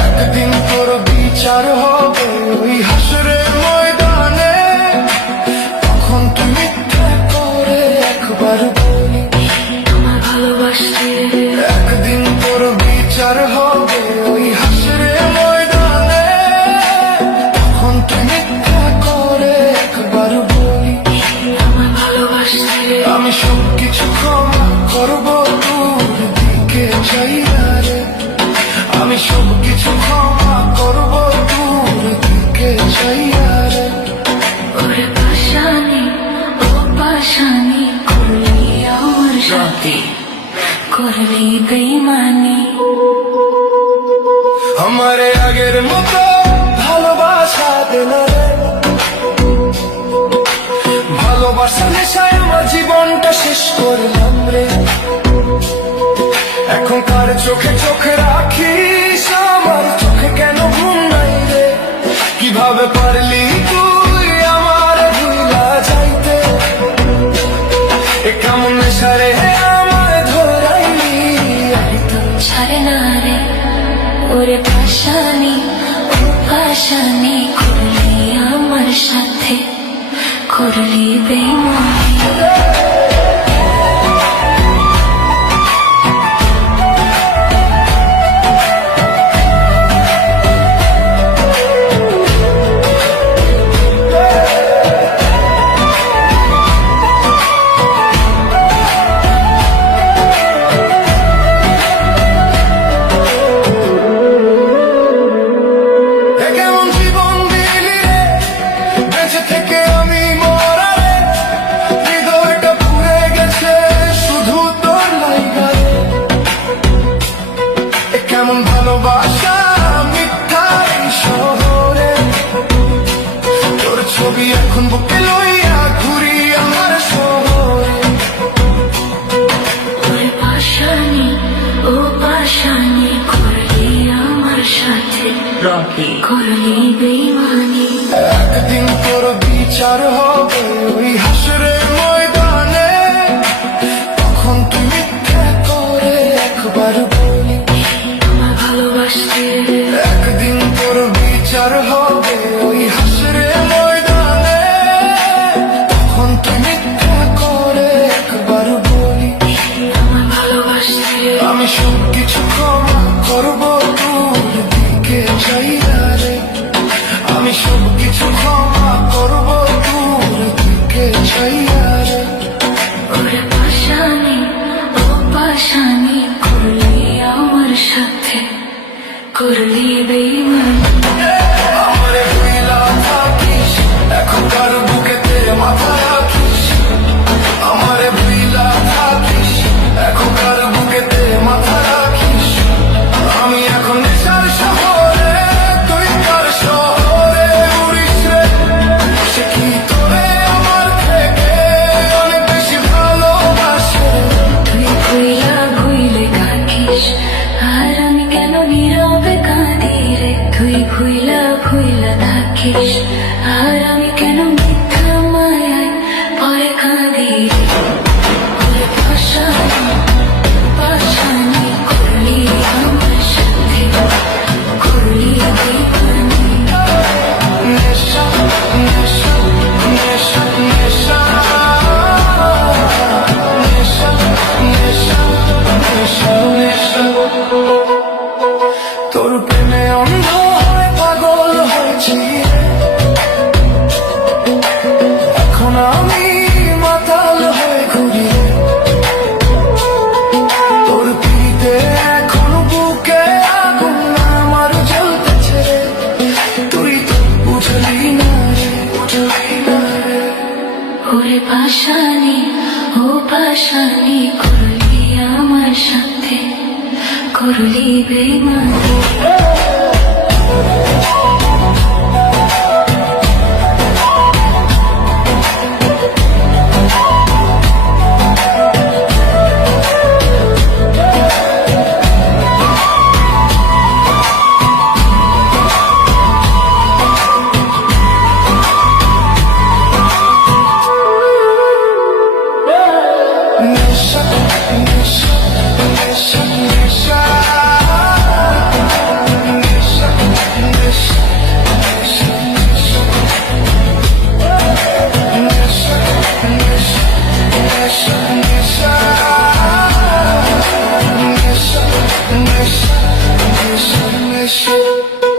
একদিন তোর বিচার হবে ওই হাসরের ময়দানে, তখন তুই মিথ্যা করে একবার বলি তোমার ভালোবাসতে। একদিন তোর বিচার হবে ওই হাসরের ময়দানে, তখন তুই মিথ্যা করে একবার বলি আমার ভালোবাসতে। আমি সবকিছু ক্ষমা করবো তোর দিকে চাইয়া রে, আমি সবকিছু ক্ষমা করবো তোর দিকে চাইয়া রে। ওরে পাশানি ও পাশানি করলি আমার সাথে, করলি বেইমানি। আমারে আগের মতো ভালোবাসা দে না রে, ভালোবাসা নেশায় আমার জীবনটা শেষ করলাম রে। এখন কার চোখে চোখে রাখিস, আমার চোখে কেন ঘুম নাই রে? কিভাবে পারলি তুই আমার ভুলা যাইতে? এ কেমন নেশা রে আমার ধরাইলি? একদম ছাড়ে না রে। ওরে পাশানি ও পাশানি করলি আমার সাথে, করলি বেইমানি। এ কেমন জীবন দিলি রে, বেঁচে থেকে আমি মরা রে। হৃদয়টা পুড়ে গেছে শুধু তোর লাইগা রে। এ কেমন ভালোবাসা মিথ্যা এই শহরে, তোর ছবি এখন বুকে লইয়া ঘুরি আমার শহরে। ওরে পাশানি ও পাশানি করলি আমার সাথে, করলি বেইমানি। একদিন তোর বিচার হবে ওই হাসরের ময়দানে, তখন তুই মিথ্যা করে একবার বলি আমার ভালোবাসতে। একদিন তোর বিচার হবে ওই হাসরের ময়দানে, তখন তুই মিথ্যা করে একবার বলি আমার ভালোবাসতে। আমি সবকিছু ক্ষমা করবো তোর দিকে চাইয়া রে, আমি সবকিছু ক্ষমা করবো তোর দিকে চাইয়া রে। ওরে পাশানি ও পাশানি করলি আমার সাথে, করলি বেইমানি। আমারে ভুইলা থাকিস, এখনকার বুকেতে মাথা রাখিস। আমারে ভুইলা থাকিস, এখনকার বুকেতে মাথা রাখিস। আমি এখন নেশার শহরে, তুই কার শহরে উড়িস রে? সে কি তোরে আমার থেকে অনেক বেশি ভালোবাসে? তুই ভুইলা ভুইলে কাঁদিস, আর আমি কেন নীরবে কাঁদি রে? তুই ভুইলা ভুইলা থাকিস, আর আমি কেন মিথ্যা মায়ায় পরে কাঁদি রে? ওরে পাশানি পাশানি করলি আমার সাথে, করলি বেইমানি। নেশা নেশা নেশা নেশা নেশা নেশা নেশা নেশা, তোর প্রেমে অন্ধ হয়ে পাগল হয়েছি রে। এখন আমি মাতাল হয়ে ঘুরি রে। তোর পিড়িতে এখন বুকে আগুন আমার জ্বলতেছে রে। তুই তো বুঝলি না রে, বুঝলি না রে। ওরে পাশানি ও পাশানি করলি আমার সাথে, করলি বেইমানি। নেশা নেশা নেশা নেশা আসে